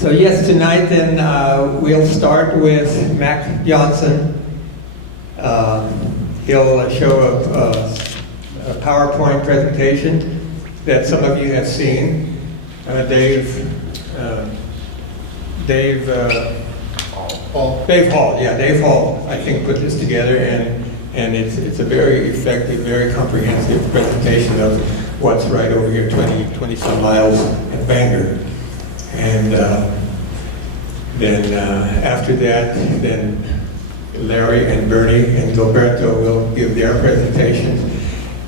So yes, tonight then we'll start with Mack Johnson. He'll show a PowerPoint presentation that some of you have seen. Dave Hall, I think, put this together, and it's a very effective, very comprehensive presentation of what's right over here, 20 some miles in Bangor. And then after that, then Larry and Bernie and Gilberto will give their presentations.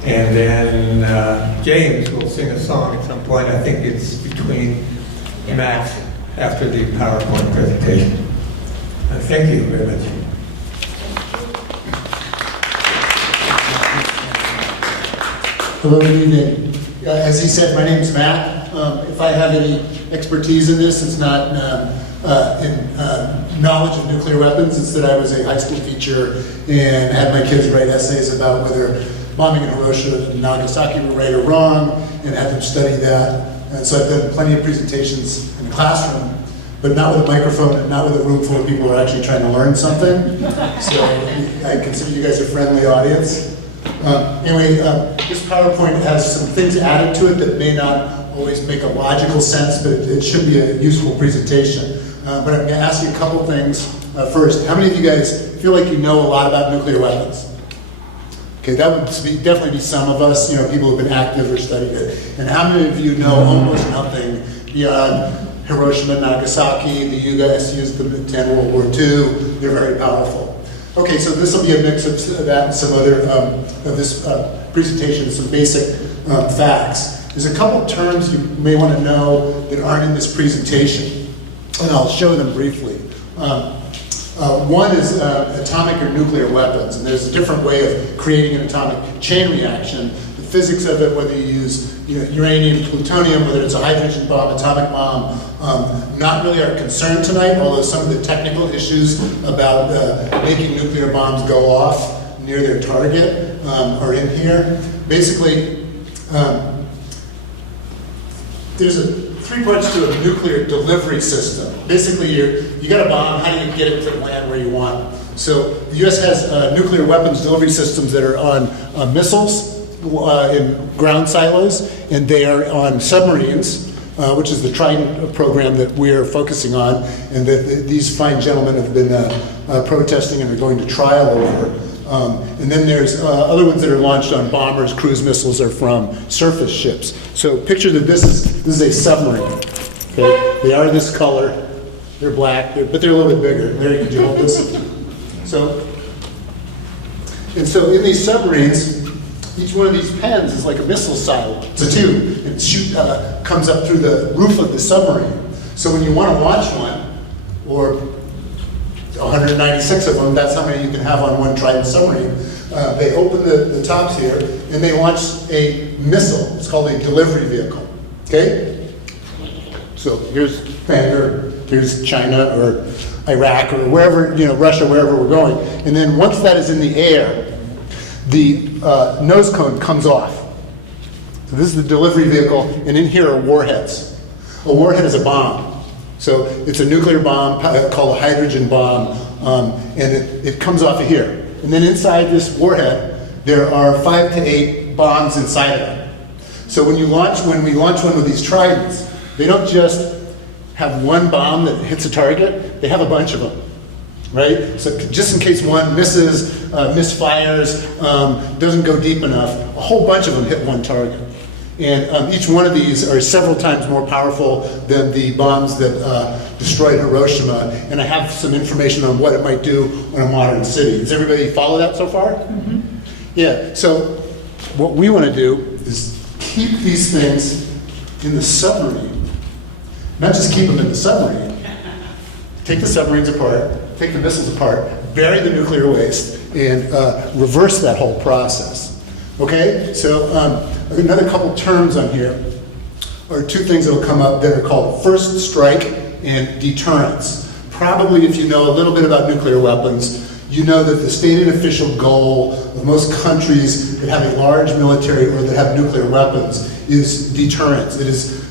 And then James will sing a song at some point. I think it's between Matt after the PowerPoint presentation. Thank you very much. Hello, good evening. As he said, my name is Matt. If I have any expertise in this, it's not in knowledge of nuclear weapons. It's that I was a high school teacher and had my kids write essays about whether bombing in Hiroshima and Nagasaki were right or wrong, and had them study that. And so I've done plenty of presentations in the classroom, but not with a microphone and not with a room full of people who are actually trying to learn something. So I consider you guys a friendly audience. Anyway, this PowerPoint has some things added to it that may not always make a logical sense, but it should be a useful presentation. But I'm going to ask you a couple things. First, how many of you guys feel like you know a lot about nuclear weapons? Okay, that would definitely be some of us, people who've been active or studied it. And how many of you know almost nothing beyond Hiroshima, Nagasaki? The U.S. used them in World War II. They're very powerful. Okay, so this will be a mix of that and some other of this presentation, some basic facts. There's a couple terms you may want to know that aren't in this presentation, and I'll show them briefly. One is atomic or nuclear weapons, and there's a different way of creating an atomic chain reaction. The physics of it, whether you use uranium, plutonium, whether it's a hydrogen bomb, atomic bomb, not really our concern tonight, although some of the technical issues about making nuclear bombs go off near their target are in here. Basically, there's three parts to a nuclear delivery system. Basically, you got a bomb, how do you get it to land where you want it? So the U.S. has nuclear weapons delivery systems that are on missiles in ground silos, and they are on submarines, which is the Trident program that we're focusing on, and that these fine gentlemen have been protesting and are going to trial over. And then there's other ones that are launched on bombers, cruise missiles, or from surface ships. So picture that this is a submarine. Okay, they are this color. They're black, but they're a little bit bigger. There, could you hold this? So in these submarines, each one of these pens is like a missile silo. It's a tube. It comes up through the roof of the submarine. So when you want to launch one, or 196 of them, that's how many you can have on one Trident submarine. They open the tops here, and they launch a missile. It's called a delivery vehicle. Okay? So here's Bangor, here's China, or Iraq, or wherever, Russia, wherever we're going. And then once that is in the air, the nose cone comes off. So this is the delivery vehicle, and in here are warheads. A warhead is a bomb. So it's a nuclear bomb called a hydrogen bomb, and it comes off of here. And then inside this warhead, there are 5 to 8 bombs inside of it. So when we launch one of these Tridents, they don't just have one bomb that hits a target, they have a bunch of them, right? So just in case one misses, misfires, doesn't go deep enough, a whole bunch of them hit one target. And each one of these are several times more powerful than the bombs that destroyed Hiroshima. And I have some information on what it might do on a modern city. Does everybody follow that so far? Mm-hmm. Yeah, so what we want to do is keep these things in the submarine. Not just keep them in the submarine. Take the submarines apart, take the missiles apart, bury the nuclear waste, and reverse that whole process. Okay, so another couple terms on here are two things that will come up that are called first strike and deterrence. Probably if you know a little bit about nuclear weapons, you know that the stated official goal of most countries that have a large military or that have nuclear weapons is deterrence. It is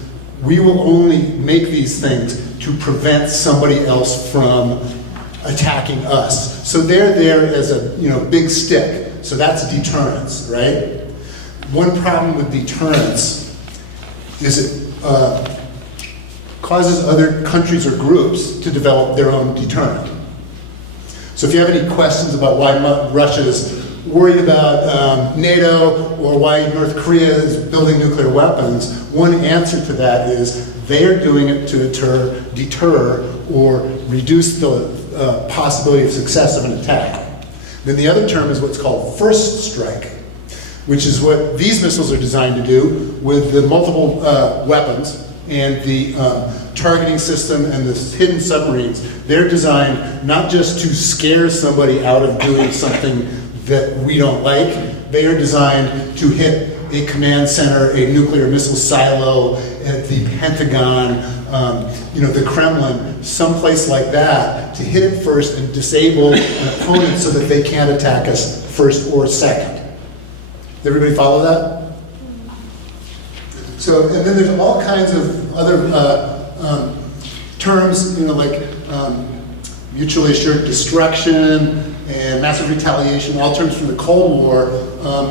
we will only make these things to prevent somebody else from attacking us. So they're there as a big stick. So that's deterrence, right? One problem with deterrence is it causes other countries or groups to develop their own deterrent. So if you have any questions about why Russia is worried about NATO or why North Korea is building nuclear weapons, one answer to that is they are doing it to deter or reduce the possibility of success of an attack. Then the other term is what's called first strike, which is what these missiles are designed to do with the multiple weapons and the targeting system and the hidden submarines. They're designed not just to scare somebody out of doing something that we don't like. They are designed to hit a command center, a nuclear missile silo, at the Pentagon, the Kremlin, someplace like that, to hit it first and disable an opponent so that they can't attack us first or second. Does everybody follow that? So, and then there's all kinds of other terms, like mutually assured destruction and massive retaliation, all terms from the Cold War.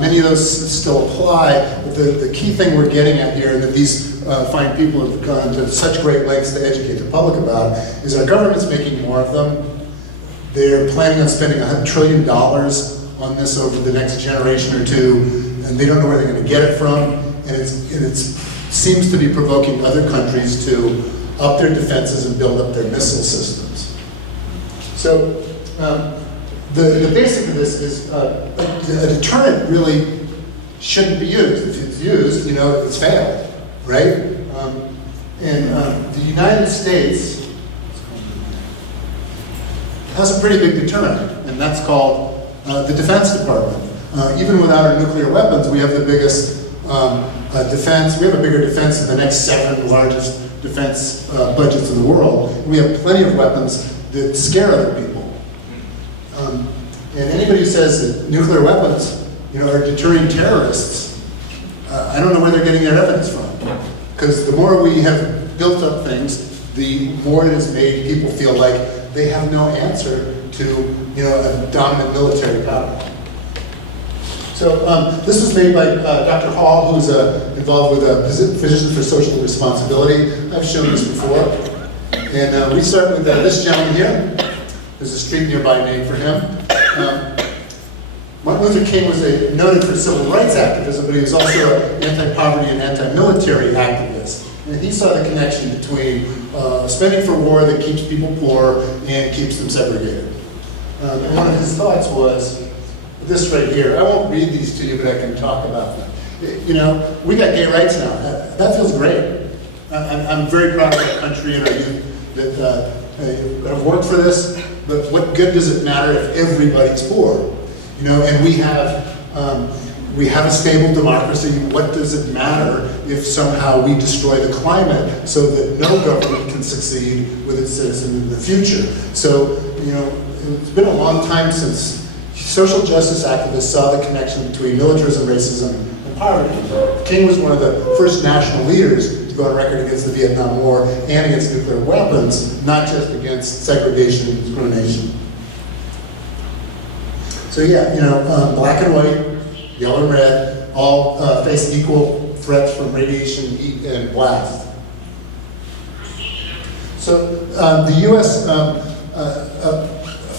Many of those still apply, but the key thing we're getting at here, and that these fine people have gone to such great lengths to educate the public about, is our government's making more of them. They're planning on spending $100 trillion on this over the next generation or two, and they don't know where they're going to get it from, and it seems to be provoking other countries to up their defenses and build up their missile systems. So the basic of this is a deterrent really shouldn't be used. If it's used, it's failed, right? The United States has a pretty big deterrent, and that's called the Defense Department. Even without our nuclear weapons, we have the biggest defense. We have a bigger defense than the next 7 largest defense budgets in the world. We have plenty of weapons that scare other people. And anybody who says that nuclear weapons, are deterring terrorists, I don't know where they're getting their evidence from. Because the more we have built up things, the more it has made people feel like they have no answer to, a dominant military power. So this was made by Dr. Hall, who's involved with Physicians for Social Responsibility. I've shown this before. And we start with this gentleman here. There's a street nearby named for him. Martin Luther King was noted for civil rights activism, but he was also an anti-poverty and anti-military activist. And he saw the connection between spending for war that keeps people poor and keeps them segregated. And one of his thoughts was this right here. I won't read these to you, but I can talk about them. We got gay rights now. That feels great. I'm very proud of our country and our youth that have worked for this. But what good does it matter if everybody's poor? And we have a stable democracy. What does it matter if somehow we destroy the climate so that no government can succeed with its citizens in the future? So, it's been a long time since social justice activists saw the connection between militarism, racism, and poverty. King was one of the first national leaders to go on record against the Vietnam War and against nuclear weapons, not just against segregation and discrimination. So yeah, black and white, yellow and red, all face equal threats from radiation, heat, and blast. So the U.S.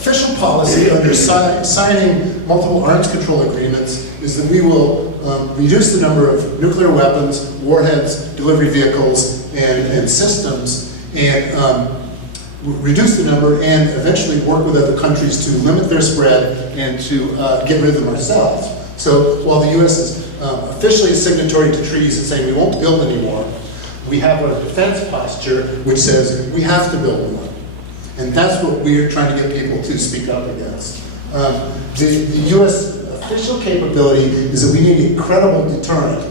Official policy under signing multiple arms control agreements is that we will reduce the number of nuclear weapons, warheads, delivery vehicles, and systems, and reduce the number and eventually work with other countries to limit their spread and to get rid of them ourselves. So while the U.S. is officially a signatory to treaties that say we won't build anymore, we have a defense posture which says we have to build more. And that's what we're trying to get people to speak up against. The U.S. official capability is that we need a credible deterrent,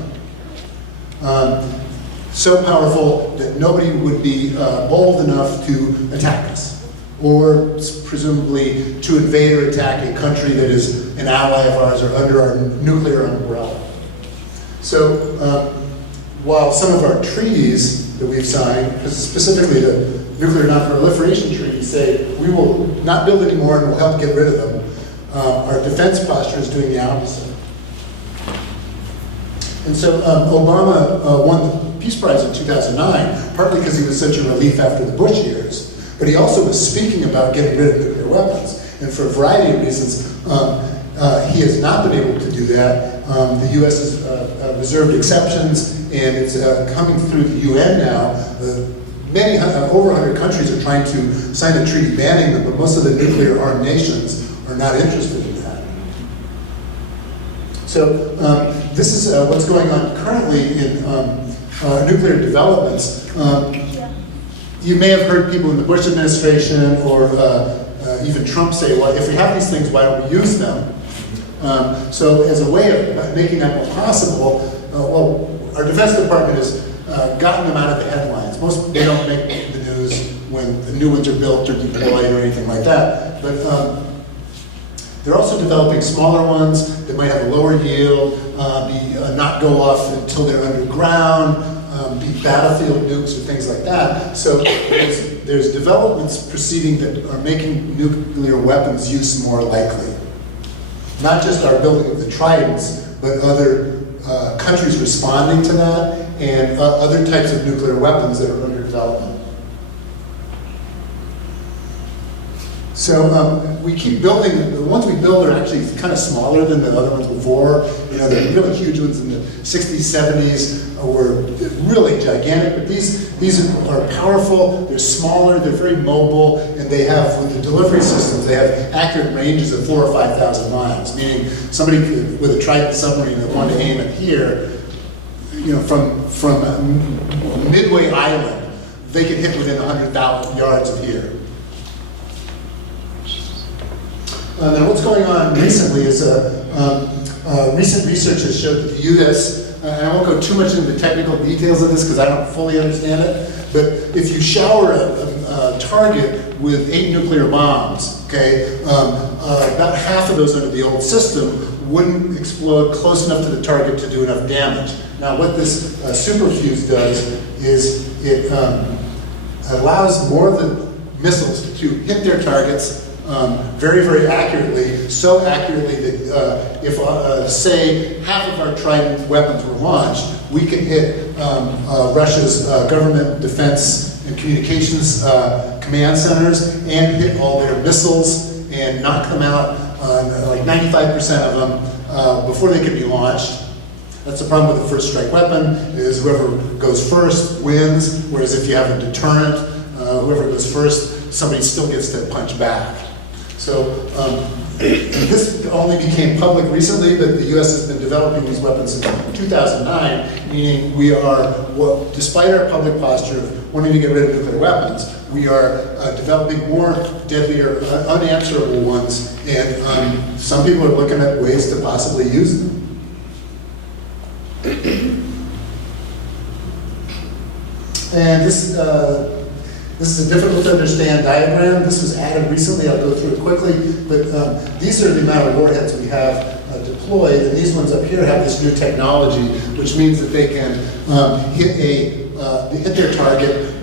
so powerful that nobody would be bold enough to attack us, or presumably to invade or attack a country that is an ally of ours or under our nuclear umbrella. So while some of our treaties that we've signed, specifically the nuclear non-proliferation treaty, say we will not build anymore and we'll help get rid of them. Our defense posture is doing the opposite. And so Obama won the Peace Prize in 2009, partly because he was such a relief after the Bush years, but he also was speaking about getting rid of nuclear weapons. And for a variety of reasons, he has not been able to do that. The U.S. has reserved exceptions, and it's coming through the UN now. Over 100 countries are trying to sign a treaty banning them, but most of the nuclear armed nations are not interested in that. So this is what's going on currently in nuclear developments. You may have heard people in the Bush administration or even Trump say, well, if we have these things, why don't we use them? So as a way of making that more possible, well, our Defense Department has gotten them out of the headlines. They don't make the news when the new ones are built or deployed or anything like that. But they're also developing smaller ones that might have a lower yield, not go off until they're underground, be battlefield nukes or things like that. So there's developments proceeding that are making nuclear weapons use more likely. Not just our building of the Tridents, but other countries responding to that and other types of nuclear weapons that are under development. So we keep building. The ones we build are actually kind of smaller than the other ones before. You know, the really huge ones in the 60s, 70s were really gigantic, but these are powerful, they're smaller, they're very mobile, and they have, with the delivery systems, they have accurate ranges of 4,000 or 5,000 miles, meaning somebody with a Trident submarine that wanted to aim it here, you know, from Midway Island, they could hit within 100,000 yards of here. Now what's going on recently is recent research has showed that the U.S., and I won't go too much into the technical details of this because I don't fully understand it, but if you shower a target with 8 nuclear bombs, okay, about half of those under the old system wouldn't explode close enough to the target to do enough damage. Now what this superfuse does is it allows more of the missiles to hit their targets very, very accurately, so accurately that if, say, half of our Trident weapons were launched, we can hit Russia's government defense and communications command centers and hit all their missiles and knock them out, like 95% of them, before they can be launched. That's the problem with the first strike weapon, is whoever goes first wins, whereas if you have a deterrent, whoever goes first, somebody still gets to punch back. So this only became public recently, but the U.S. has been developing these weapons since 2009, meaning we are, well, despite our public posture of wanting to get rid of nuclear weapons, we are developing more deadlier, unanswerable ones, and some people are looking at ways to possibly use them. And this is a difficult to understand diagram. This was added recently. I'll go through it quickly. But these are the amount of warheads we have deployed. And these ones up here have this new technology, which means that they can hit their target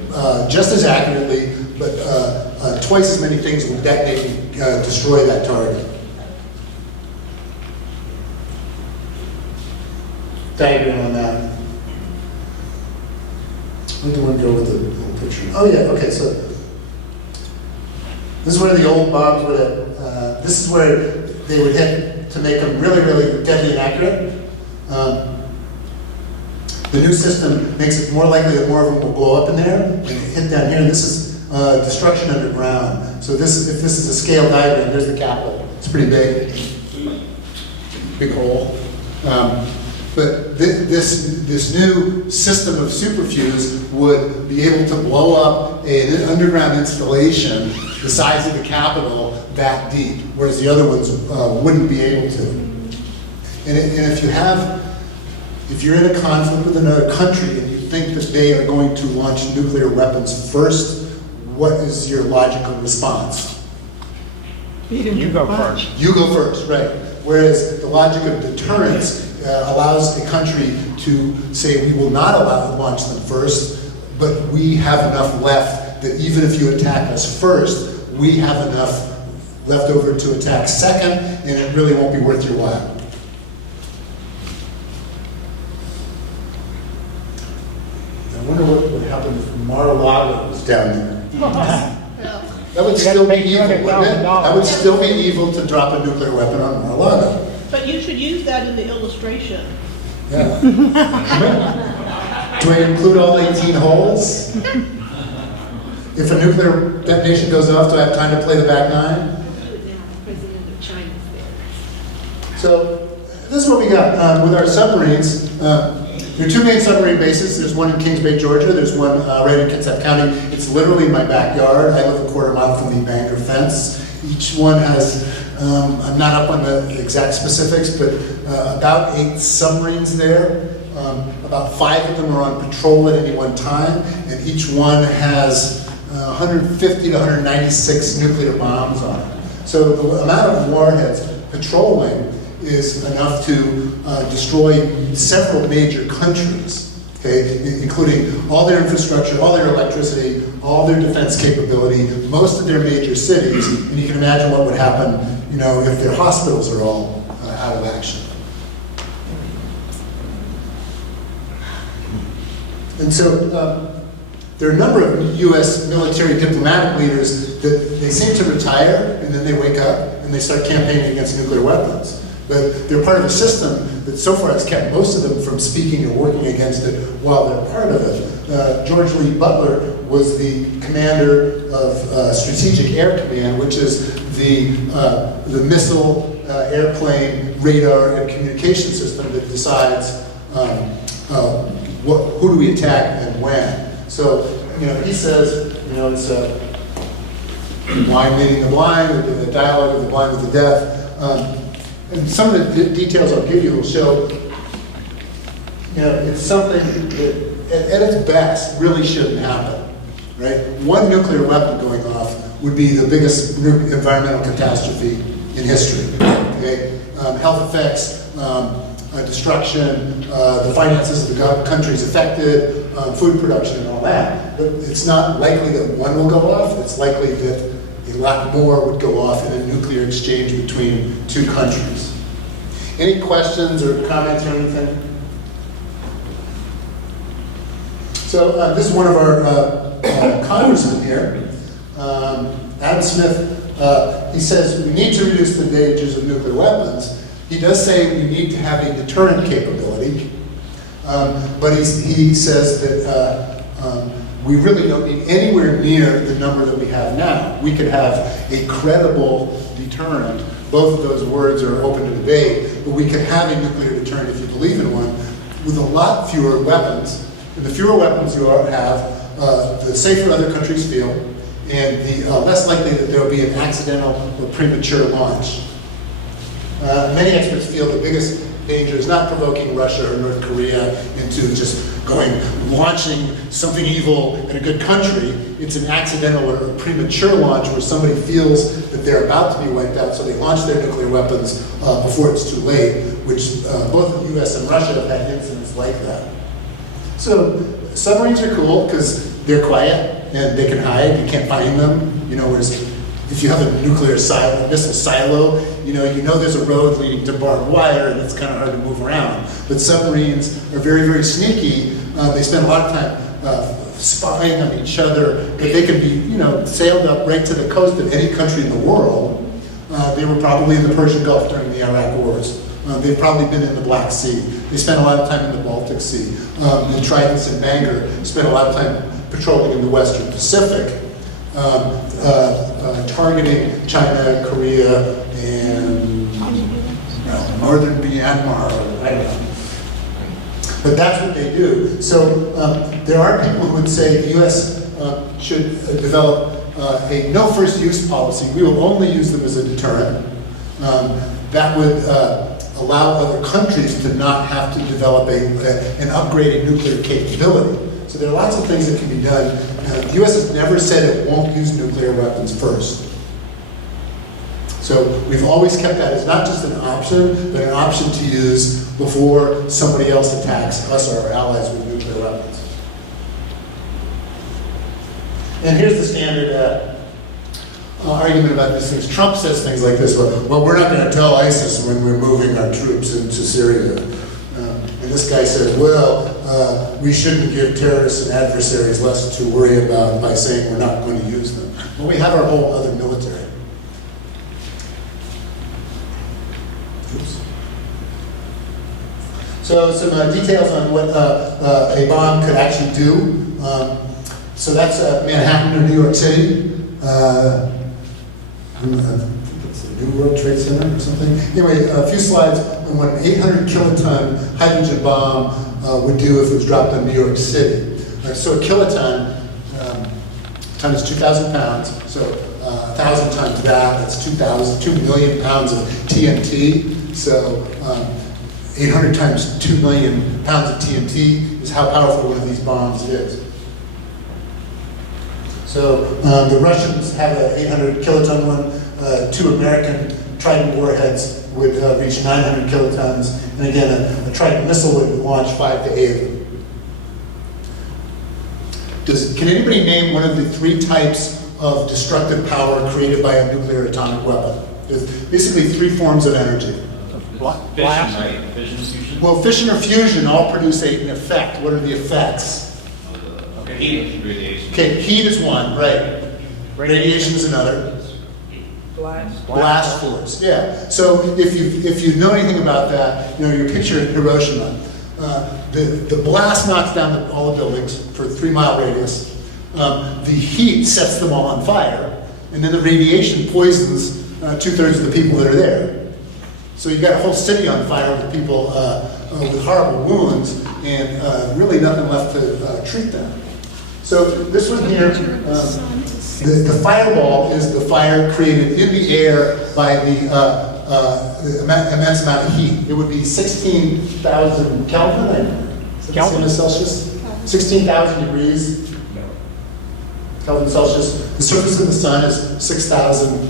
just as accurately, but twice as many things will detonate and destroy that target. Diagram on that. Where do we go with the little picture? Oh yeah, okay, so this is where the old bombs would have, this is where they would hit to make them really, really deadly and accurate. The new system makes it more likely that more of them will blow up in there and hit down here. And this is destruction underground. So this, if this is a scale diagram, there's the Capitol. It's pretty big. Big hole. But this new system of superfuse would be able to blow up an underground installation the size of the Capitol that deep, whereas the other ones wouldn't be able to. And if you're in a conflict with another country and you think that they are going to launch nuclear weapons first, what is your logical response? You go first. You go first, right. Whereas the logic of deterrence allows a country to say we will not launch them first, but we have enough left that even if you attack us first, we have enough left over to attack second, and it really won't be worth your while. I wonder what would happen if Mar-a-Lago was down there. That would still be evil, wouldn't it? That would still be evil to drop a nuclear weapon on Mar-a-Lago. But you should use that in the illustration. Yeah. Do I include all 18 holes? If a nuclear detonation goes off, do I have time to play the back nine? President of China's there. So this is what we got with our submarines. There are two main submarine bases. There's one in Kings Bay, Georgia. There's one right in Kitsap County. It's literally in my backyard. I live a quarter mile from the Bangor fence. Each one has, I'm not up on the exact specifics, but about 8 submarines there. About 5 of them are on patrol at any one time, and each one has 150 to 196 nuclear bombs on it. So the amount of warheads patrolling is enough to destroy several major countries, okay, including all their infrastructure, all their electricity, all their defense capability, most of their major cities, and you can imagine what would happen, you know, if their hospitals are all out of action. And so there are a number of U.S. military diplomatic leaders that they seem to retire and then they wake up and they start campaigning against nuclear weapons. But they're part of a system that so far has kept most of them from speaking or working against it while they're part of it. George Lee Butler was the commander of Strategic Air Command, which is the missile, airplane, radar, and communication system that decides who do we attack and when. So, you know, he says, you know, it's a blind leading the blind, or the dialogue of the blind with the deaf. And some of the details I'll give you will show, you know, it's something that at its best really shouldn't happen, right? One nuclear weapon going off would be the biggest environmental catastrophe in history, okay? Health effects, destruction, the finances of the countries affected, food production and all that. But it's not likely that one will go off, it's likely that a lot more would go off in a nuclear exchange between two countries. Any questions or comments or anything? So this is one of our congressmen here, Adam Smith. He says we need to reduce the dangers of nuclear weapons. He does say we need to have a deterrent capability, but he says that we really don't need anywhere near the number that we have now. We could have a credible deterrent. Both of those words are open to debate, but we could have a nuclear deterrent if you believe in one, with a lot fewer weapons. And the fewer weapons you have, the safer other countries feel, and the less likely that there will be an accidental or premature launch. Many experts feel the biggest danger is not provoking Russia or North Korea into just launching something evil in a good country. It's an accidental or premature launch where somebody feels that they're about to be wiped out, so they launch their nuclear weapons before it's too late, which both the US and Russia have had incidents like that. So submarines are cool because they're quiet and they can hide, you can't find them, you know, whereas if you have a nuclear silo, a missile silo, you know there's a road leading to barbed wire and it's kind of hard to move around. But submarines are very, very sneaky. They spend a lot of time spying on each other, but they can be, you know, sailed up right to the coast of any country in the world. They were probably in the Persian Gulf during the Iraq Wars. They've probably been in the Black Sea. They spent a lot of time in the Baltic Sea. The Tridents and Bangor spent a lot of time patrolling in the Western Pacific. Targeting China, Korea, and northern Myanmar, I don't know. But that's what they do. So there are people who would say the U.S. Should develop a no first use policy. We will only use them as a deterrent. That would allow other countries to not have to develop an upgraded nuclear capability. So there are lots of things that can be done. The U.S. has never said it won't use nuclear weapons first. So we've always kept that as not just an option, but an option to use before somebody else attacks us or our allies with nuclear weapons. And here's the standard argument about these things. Trump says things like this, well, we're not going to tell ISIS when we're moving our troops into Syria. And this guy said, well, we shouldn't give terrorists and adversaries less to worry about by saying we're not going to use them. Well, we have our whole other military. Oops. So some details on what a bomb could actually do. So that's Manhattan or New York City. I think it's the New World Trade Center or something. Anyway, a few slides on what an 800 kiloton hydrogen bomb would do if it was dropped on New York City. So a kiloton, ton is 2,000 pounds. So 1,000 times that's 2 million pounds of TNT. So 800 times 2 million pounds of TNT is how powerful one of these bombs is. So the Russians have an 800 kiloton one. 2 American Trident warheads would reach 900 kilotons. And again, a Trident missile would launch 5 to 8 of them. Can anybody name one of the 3 types of destructive power created by a nuclear atomic weapon? There's basically 3 forms of energy. Blast. Fission, fusion. Well, fission or fusion all produce an effect. What are the effects? Heat, radiation. Okay, heat is one, right. Radiation is another. Blast force, yeah. So if you know anything about that, you picture Hiroshima. The blast knocks down all the buildings for a 3-mile radius. The heat sets them all on fire, and then the radiation poisons 2/3 of the people that are there. So you've got a whole city on fire with people with horrible wounds, and really nothing left to treat them. So this one here, the fireball is the fire created in the air by the immense amount of heat. It would be 16,000 Kelvin, Kelvin is Celsius? 16,000 degrees Kelvin Celsius. The surface of the sun is 6,000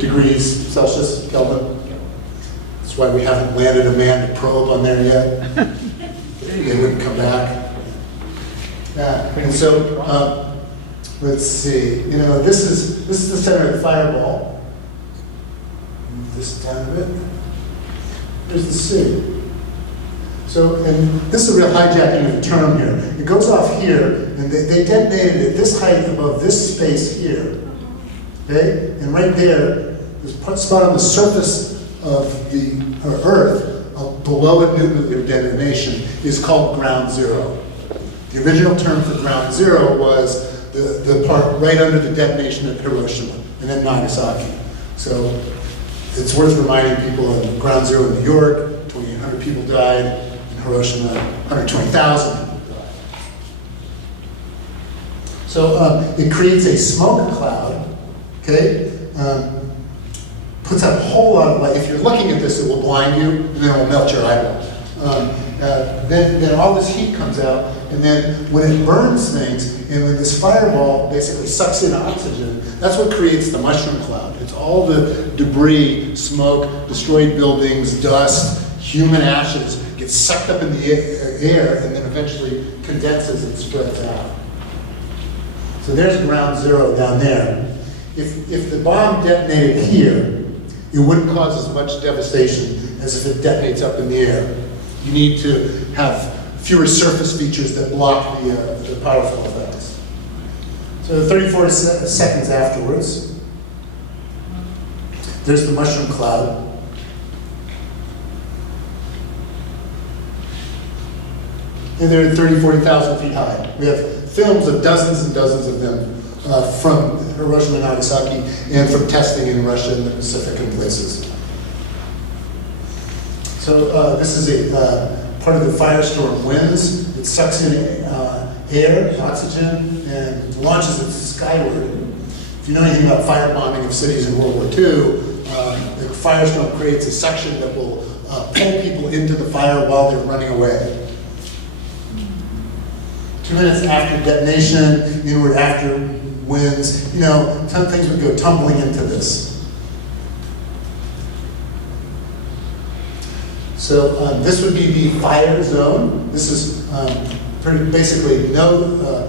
degrees Celsius, Kelvin. That's why we haven't landed a manned probe on there yet. They wouldn't come back. And so, let's see. This is the center of the fireball. Move this down a bit. There's the city. So, and this is a real hijacking of the term here. It goes off here, and they detonated at this height above this space here. Okay? And right there, this spot on the surface of the Earth, below a nuclear detonation, is called ground zero. The original term for ground zero was the part right under the detonation of Hiroshima and then Nagasaki. So it's worth reminding people of ground zero in New York, 2,800 people died. In Hiroshima, 120,000 people died. So it creates a smoke cloud, okay? Puts out a whole lot of light. If you're looking at this, it will blind you, and then it will melt your eyeball. Then all this heat comes out, and then when it burns things, and when this fireball basically sucks in oxygen, that's what creates the mushroom cloud. It's all the debris, smoke, destroyed buildings, dust, human ashes gets sucked up in the air, and then eventually condenses and spreads out. So there's ground zero down there. If the bomb detonated here, it wouldn't cause as much devastation as if it detonates up in the air. You need to have fewer surface features that block the powerful effects. So 34 seconds afterwards, there's the mushroom cloud. And they're 30, 40,000 feet high. We have films of dozens and dozens of them from Hiroshima and Nagasaki and from testing in Russia and the Pacific and places. So this is a part of the firestorm winds. It sucks in air, oxygen, and launches it skyward. If you know anything about firebombing of cities in World War II, the firestorm creates a suction that will pull people into the fire while they're running away. 2 minutes after detonation, inward after winds, some things would go tumbling into this. So this would be the fire zone. This is basically no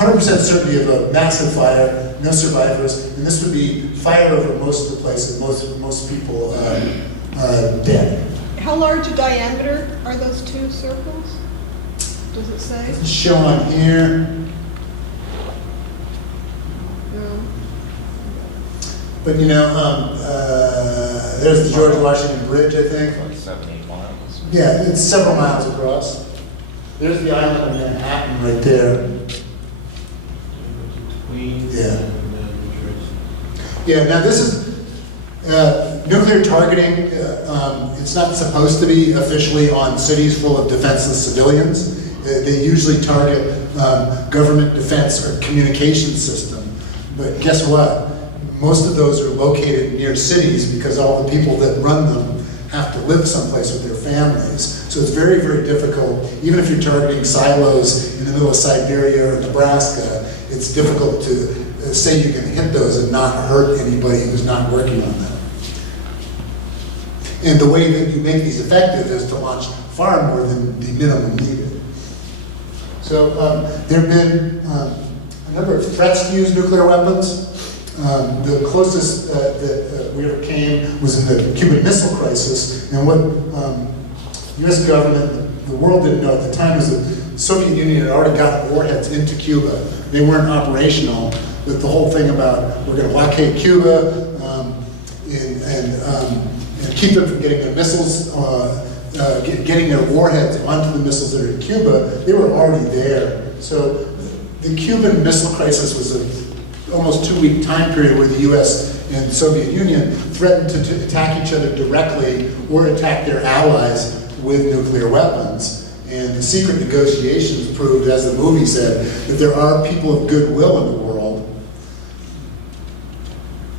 100% certainty of a massive fire, no survivors, and this would be fire over most of the places, most people dead. How large a diameter are those two circles? Does it say? It's shown on here, No. but you know, there's the George Washington Bridge, I think. Like 7, 8 miles. Yeah, it's several miles across. There's the island of Manhattan right there. Queens. Yeah. and, Yeah, now this is nuclear targeting. It's not supposed to be officially on cities full of defenseless civilians. They usually target government defense or communication system. But guess what? Most of those are located near cities because all the people that run them have to live someplace with their families. So it's very, very difficult. Even if you're targeting silos in the middle of Siberia or Nebraska, it's difficult to say you can hit those and not hurt anybody who's not working on them. And the way that you make these effective is to launch far more than the minimum needed. So there have been a number of threats to use nuclear weapons. The closest that we ever came was in the Cuban Missile Crisis, and what U.S. government, the world didn't know at the time, was the Soviet Union had already gotten warheads into Cuba. They weren't operational, but the whole thing about we're going to blockade Cuba and keep them from getting their missiles, getting their warheads onto the missiles that are in Cuba, they were already there. So the Cuban Missile Crisis was an almost 2-week time period where the U.S. and the Soviet Union threatened to attack each other directly or attack their allies with nuclear weapons. And the secret negotiations proved, as the movie said, that there are people of goodwill in the world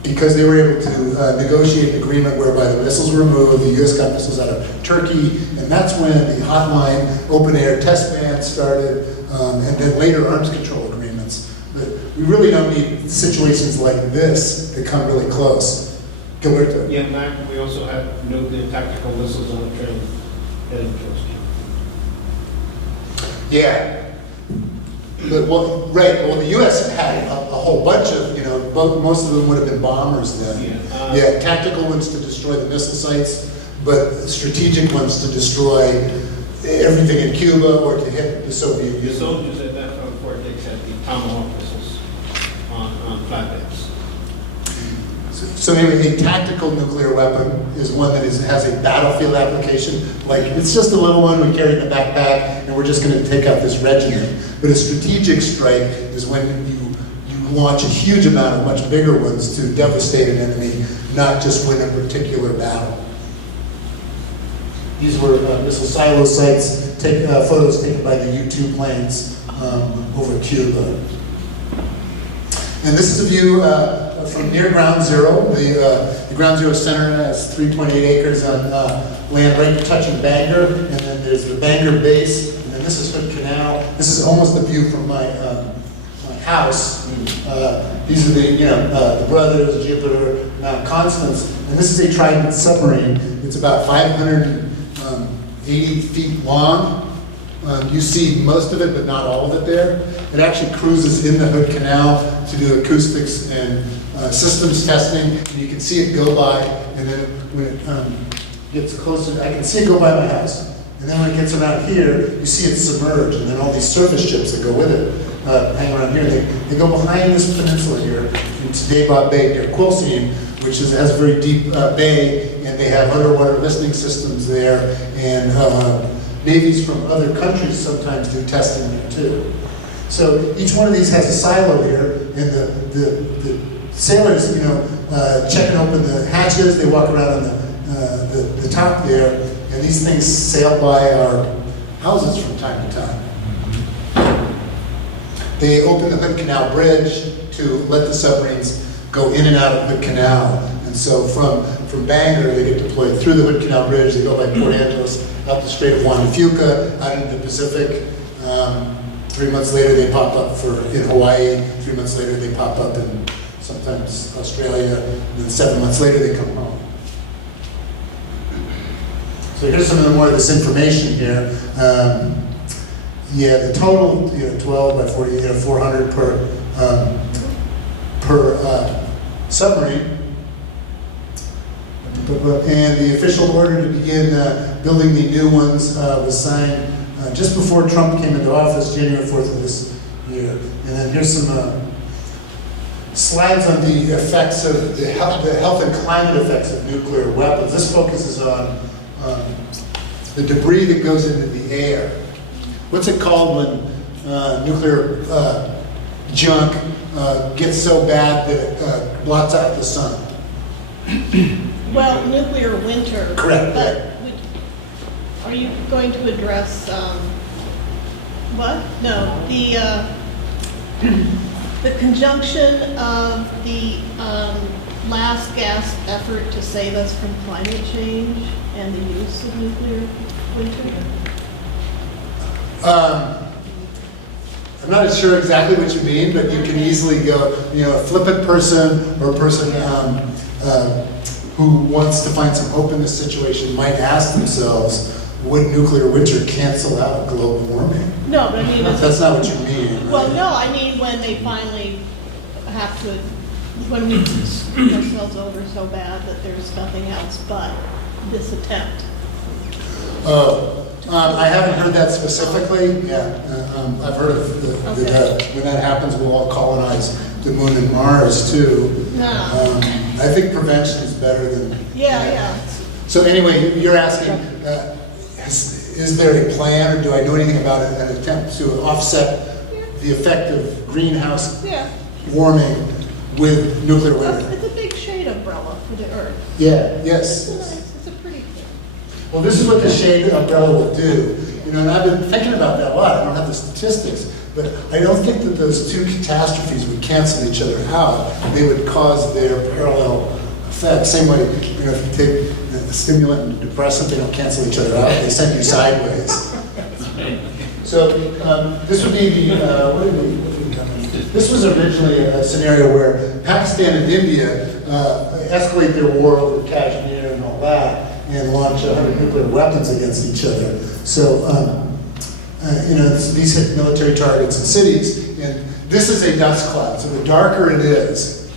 because they were able to negotiate an agreement whereby the missiles were removed, the U.S. got missiles out of Turkey, and that's when the hotline open-air test ban started, and then later arms control agreements. But we really don't need situations like this to come really close. Gilberto? Yeah, Mac, we also have nuclear tactical missiles on the train heading towards Cuba. Yeah. But, well, the U.S. had a whole bunch of, most of them would have been bombers then. Yeah. Tactical ones to destroy the missile sites, but strategic ones to destroy everything in Cuba or to hit the Soviet The Union. soldiers at that from Fort Dix had the Tomahawk missiles on flatbeds. So anyway, a tactical nuclear weapon is one that has a battlefield application. Like, it's just a little one we carry in the backpack, and we're just going to take out this regiment. But a strategic strike is when you launch a huge amount of much bigger ones to devastate an enemy, not just win a particular battle. These were missile silo sites, photos taken by the U-2 planes over Cuba. And this is a view from near Ground Zero. The Ground Zero Center has 3.8 acres on land right touching Bangor, and then there's the Bangor base, and then this is Hood Canal. This is almost the view from my house. These are the Brothers, Jupiter, Mount Constance, and this is a Trident submarine. It's about 580 feet long. You see most of it, but not all of it there. It actually cruises in the Hood Canal to do acoustics and systems testing, and you can see it go by, and then when it gets closer, I can see it go by my house. And then when it gets around here, you see it submerge, and then all these surface ships that go with it hang around here. They go behind this peninsula here, into Daybot Bay near Quilcene, which has a very deep bay, and they have underwater listening systems there, and navies from other countries sometimes do testing there too. So each one of these has a silo here, and the sailors, checking open the hatches, they walk around on the top there, and these things sail by our houses from time to time. They open the Hood Canal Bridge to let the submarines go in and out of Hood Canal. And so from Bangor, they get deployed through the Hood Canal Bridge, they go by Port Angeles, out the Strait of Juan de Fuca, out into the Pacific. 3 months later, they pop up in Hawaii. 3 months later, they pop up in sometimes Australia. And then 7 months later, they come home. So here's some of the more of this information here. Yeah, the total, 12 by 40, 400 per submarine. And the official order to begin building the new ones was signed just before Trump came into office, January 4th of this year. And then here's some slides on the effects of the health and climate effects of nuclear weapons. This focuses on the debris that goes into the air. What's it called when nuclear junk gets so bad that it blots out the sun? Well, nuclear winter. Correct, But are you going to address, what? No, the conjunction of the last gasp effort to save us from climate change and the use of nuclear winter? I'm not sure exactly what you mean, but you can easily go, a flippant person or a person who wants to find some hope in this situation might ask themselves, would nuclear winter cancel out global warming? No, but I mean, That's not what you mean. Right? well, no, I mean when they finally have to, when we screw ourselves over so bad that there's nothing else but this attempt. Oh, I haven't heard that specifically. Yeah, I've heard of when that happens, we'll all colonize the moon and Mars too. No. I think prevention is better than. Yeah. So anyway, you're asking, is there a plan, or do I know anything about an attempt to offset the effect of greenhouse Yeah. warming with nuclear winter? It's a big shade umbrella for the Earth. Yeah. Yes. It's a pretty thing. Well, this is what the shade umbrella will do. And I've been thinking about that a lot. I don't have the statistics, but I don't think that those two catastrophes would cancel each other out. They would cause their parallel effects. Same way, if you take a stimulant and a depressant, they don't cancel each other out. They send you sideways. So this would be the, this was originally a scenario where Pakistan and India escalate their war over Kashmir and all that, and launch 100 nuclear weapons against each other. So, these hit military targets and cities, and this is a dust cloud. So the darker it is,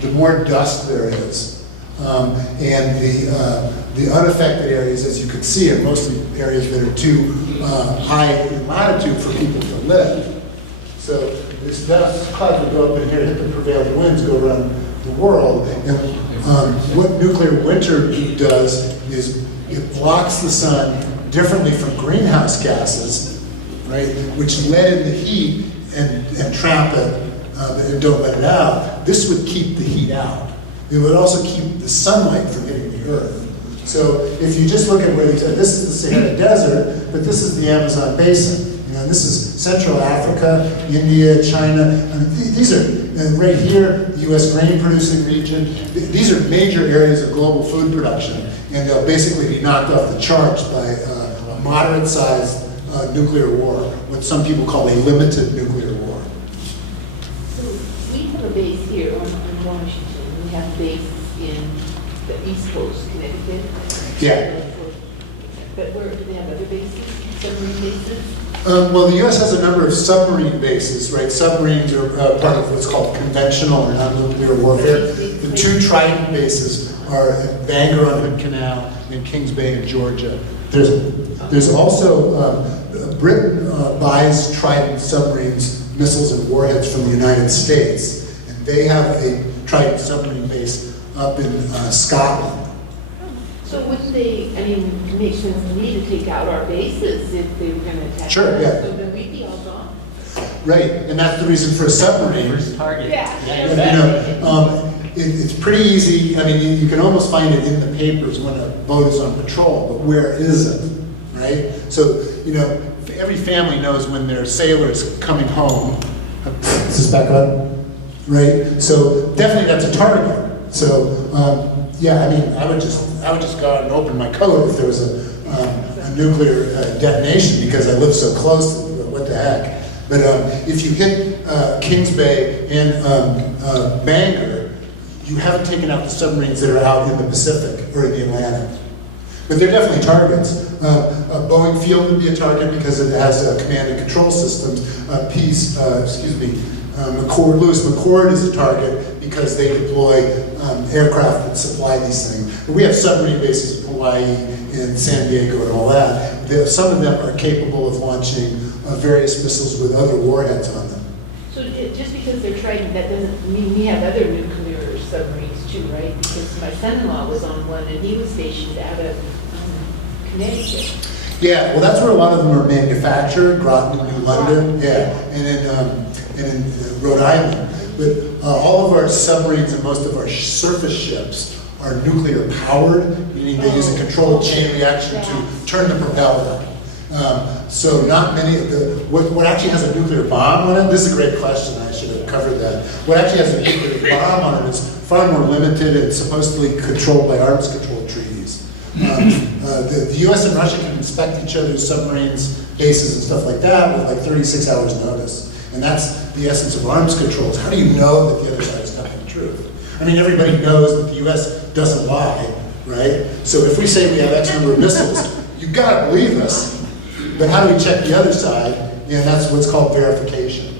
the more dust there is. And the unaffected areas, as you can see, are mostly areas that are too high in latitude for people to live. So this dust cloud would go up in here, hit the prevailing winds, go around the world. And what nuclear winter does is it blocks the sun differently from greenhouse gases, right, which let in the heat and trap it and don't let it out. This would keep the heat out. It would also keep the sunlight from hitting the earth. So if you just look at where these are, this is the Sahara Desert, but this is the Amazon Basin. This is Central Africa, India, China. These are, right here, the U.S. grain producing region. These are major areas of global food production, and they'll basically be knocked off the charts by a moderate-sized nuclear war, what some people call a limited nuclear war. So we have a base here on Washington. We have a base in the East Coast, Connecticut. Yeah. But where do they have other bases, submarine bases? Well, the U.S. has a number of submarine bases, right? Submarines are part of what's called conventional or non-nuclear warfare. The two Trident bases are at Bangor on Hood Canal and Kings Bay in Georgia. There's also, Britain buys Trident submarines, missiles, and warheads from the United States. And they have a Trident submarine base up in Scotland. So wouldn't they, it makes sense to me to take out our bases if they were going to attack Sure, us, yeah. so then we'd be all gone. Right, and that's the reason for a submarine. First target. It's pretty easy. You can almost find it in the papers when a boat is on patrol, but where is it, right? So, every family knows when their sailor's coming home. Is this back up? Right? So, definitely that's a target. So, I would just go out and open my coat if there was a nuclear detonation because I live so close to it. What the heck? But if you hit Kings Bay and Bangor, you haven't taken out the submarines that are out in the Pacific or in the Atlantic. But they're definitely targets. Boeing Field would be a target because it has command and control systems. Lewis McChord is a target because they deploy aircraft that supply these things. But we have submarine bases in Hawaii, in San Diego, and all that. Some of them are capable of launching various missiles with other warheads on them. So just because they're Trident, that doesn't mean we have other nuclear submarines too, right? Because my son-in-law was on one and he was stationed out of Connecticut. Yeah, well, that's where a lot of them are manufactured, Groton and New London, yeah, and in Rhode Island. But all of our submarines and most of our surface ships are nuclear powered, meaning they use a controlled chain reaction to turn the propeller. So not many of what actually has a nuclear bomb on it, this is a great question, I should have covered that. What actually has a nuclear bomb on it is far more limited and supposedly controlled by arms control treaties. The US and Russia can inspect each other's submarines, bases and stuff like that with like 36 hours notice. And that's the essence of arms controls. How do you know that the other side is telling the truth? I mean, everybody knows that the US doesn't lie, right? So if we say we have X number of missiles, you gotta believe us. But how do we check the other side? And that's what's called verification.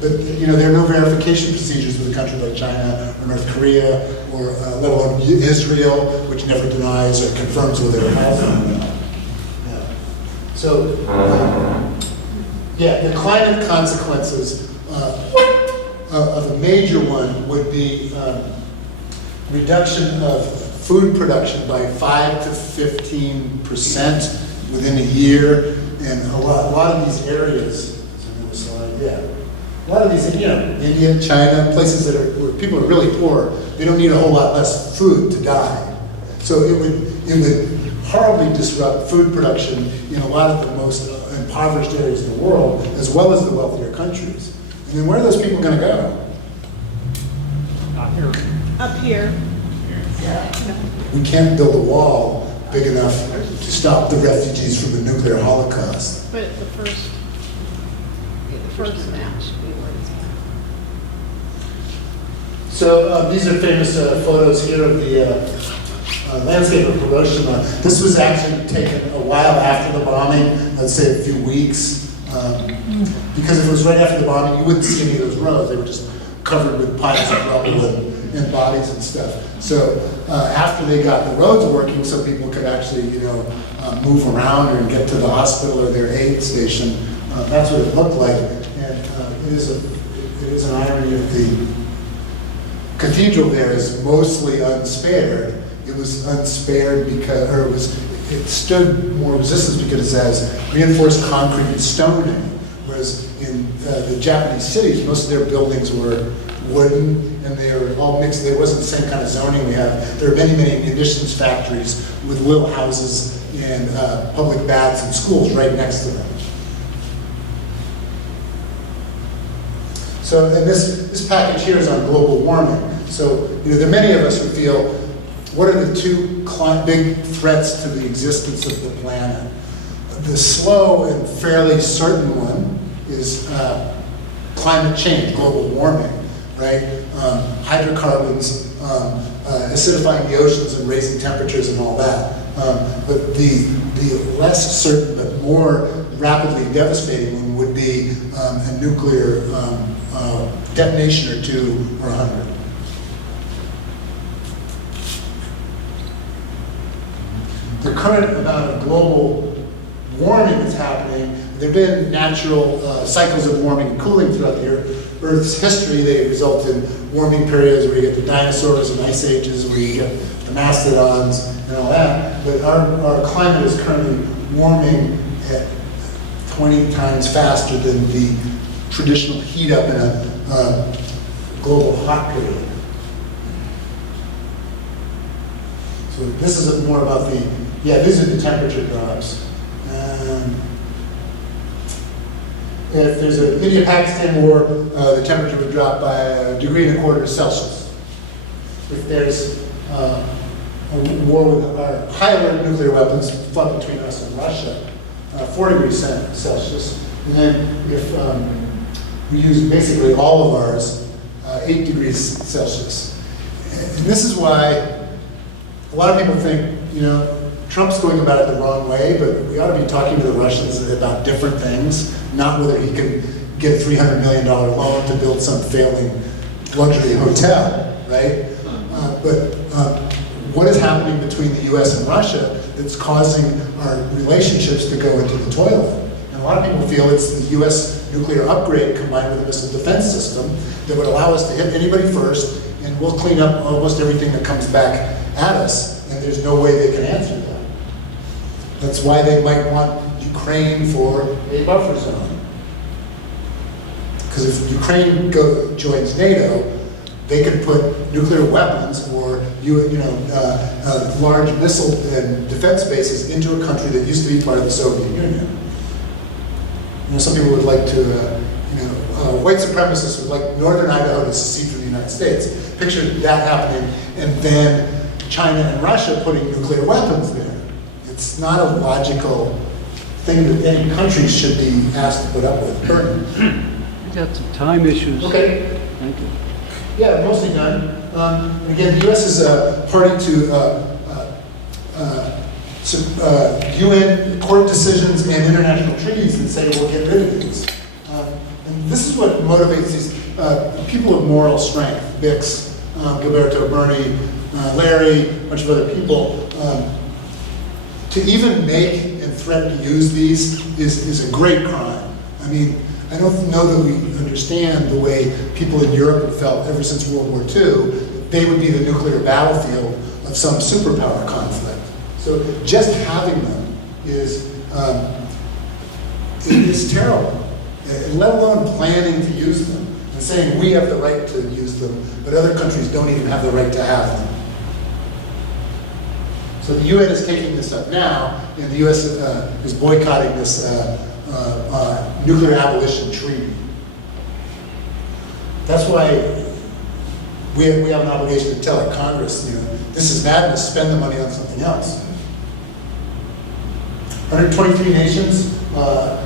But there are no verification procedures with a country like China or North Korea or let alone Israel, which never denies or confirms whether it has them. Yeah. So, the climate consequences of a major one would be reduction of food production by 5 to 15% within a year, and a lot of these areas. A lot of these, India, China, places where people are really poor, they don't need a whole lot less food to die. So it would horribly disrupt food production in a lot of the most impoverished areas in the world, as well as the wealthier countries. And then where are those people going to go? Not here. Up here. We can't build a wall big enough to stop the refugees from the nuclear holocaust. But the first match. So these are famous photos here of the landscape of Hiroshima. This was actually taken a while after the bombing, let's say a few weeks. Because if it was right after the bombing, you wouldn't see any of those roads. They were just covered with piles of rubble and bodies and stuff. So after they got the roads working so people could actually, move around or get to the hospital or their aid station, that's what it looked like. And it is an irony of the cathedral there is mostly unspared. It was unspared because, it stood more resistance because it has reinforced concrete and stoning, whereas in the Japanese cities, most of their buildings were wooden and they were all mixed. There wasn't the same kind of zoning we have. There are many, many munitions factories with little houses and public baths and schools right next to them. So, and this package here is on global warming. So, there are many of us who feel, what are the two big threats to the existence of the planet? The slow and fairly certain one is climate change, global warming, right? Hydrocarbons, acidifying the oceans and raising temperatures and all that. But the less certain but more rapidly devastating one would be a nuclear detonation or 2 or 100. The current amount of global warming that's happening, there have been natural cycles of warming and cooling throughout the Earth's history. They result in warming periods where you get the dinosaurs and ice ages, where you get the mastodons and all that. But our climate is currently warming at 20 times faster than the traditional heat up in a global hot period. So this is more about these are the temperature drops. If there's an India-Pakistan war, the temperature would drop by 1.25 degrees Celsius. If there's a war with our high-alert nuclear weapons fought between us and Russia, 4 degrees Celsius. And then if we use basically all of ours, 8 degrees Celsius. And this is why a lot of people think, Trump's going about it the wrong way, but we ought to be talking to the Russians about different things, not whether he can get a $300 million loan to build some failing luxury hotel, right? But what is happening between the US and Russia that's causing our relationships to go into the toilet? And a lot of people feel it's the US nuclear upgrade combined with a missile defense system that would allow us to hit anybody first, and we'll clean up almost everything that comes back at us, and there's no way they can answer that. That's why they might want Ukraine for a buffer zone. Because if Ukraine joins NATO, they could put nuclear weapons or large missile and defense bases into a country that used to be part of the Soviet Union. Some people would like to, white supremacists would like northern Idaho to secede from the United States. Picture that happening, and then China and Russia putting nuclear weapons there. It's not a logical thing that any country should be asked to put up with. Burton. We got some time issues. Okay. Thank you. Yeah, mostly done. Again, the U.S. is a party to UN court decisions and international treaties that say we'll get rid of these. And this is what motivates these people of moral strength, Bix, Gilberto, Bernie, Larry, a bunch of other people. To even make and threaten to use these is a great crime. I mean, I don't know that we understand the way people in Europe have felt ever since World War II, that they would be the nuclear battlefield of some superpower conflict. So just having them is terrible, let alone planning to use them and saying we have the right to use them, but other countries don't even have the right to have them. So the UN is taking this up now, and the US is boycotting this nuclear abolition treaty. That's why we have an obligation to tell our Congress, this is madness, spend the money on something else. 123 nations are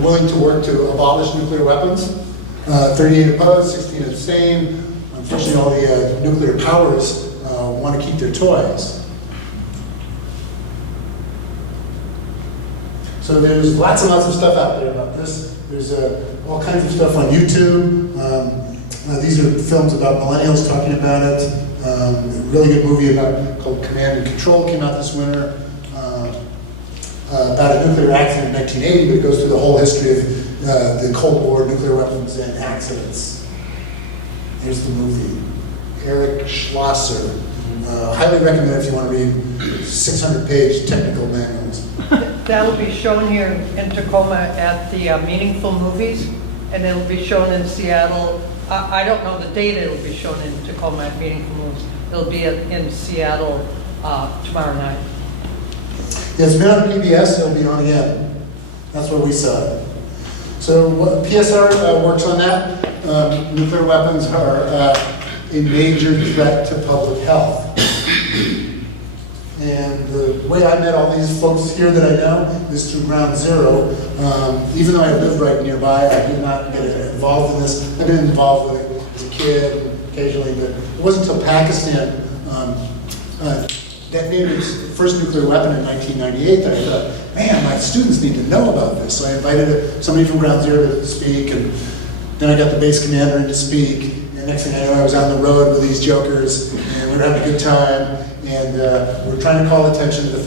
willing to work to abolish nuclear weapons. 38 opposed, 16 abstain. Unfortunately, all the nuclear powers want to keep their toys. So there's lots and lots of stuff out there about this. There's all kinds of stuff on YouTube. These are films about millennials talking about it. A really good movie called Command and Control came out this winter. About a nuclear accident in 1980, but it goes through the whole history of the Cold War, nuclear weapons, and accidents. Here's the movie. Eric Schlosser. Highly recommend it if you want to read 600-page technical manuals. That will be shown here in Tacoma at the Meaningful Movies, and it'll be shown in Seattle. I don't know the date it'll be shown in Tacoma at Meaningful Movies. It'll be in Seattle tomorrow night. Yeah, it's been on PBS, it'll be on again. That's where we saw it. So PSR works on that. Nuclear weapons are a major threat to public health. And the way I met all these folks here that I know is through Ground Zero. Even though I lived right nearby, I did not get involved in this. I've been involved with it as a kid and occasionally, but it wasn't until Pakistan detonated its first nuclear weapon in 1998 that I thought, man, my students need to know about this. So I invited somebody from Ground Zero to speak, and then I got the base commander in to speak. And next thing I know, I was on the road with these jokers, and we were having a good time. And we're trying to call attention to the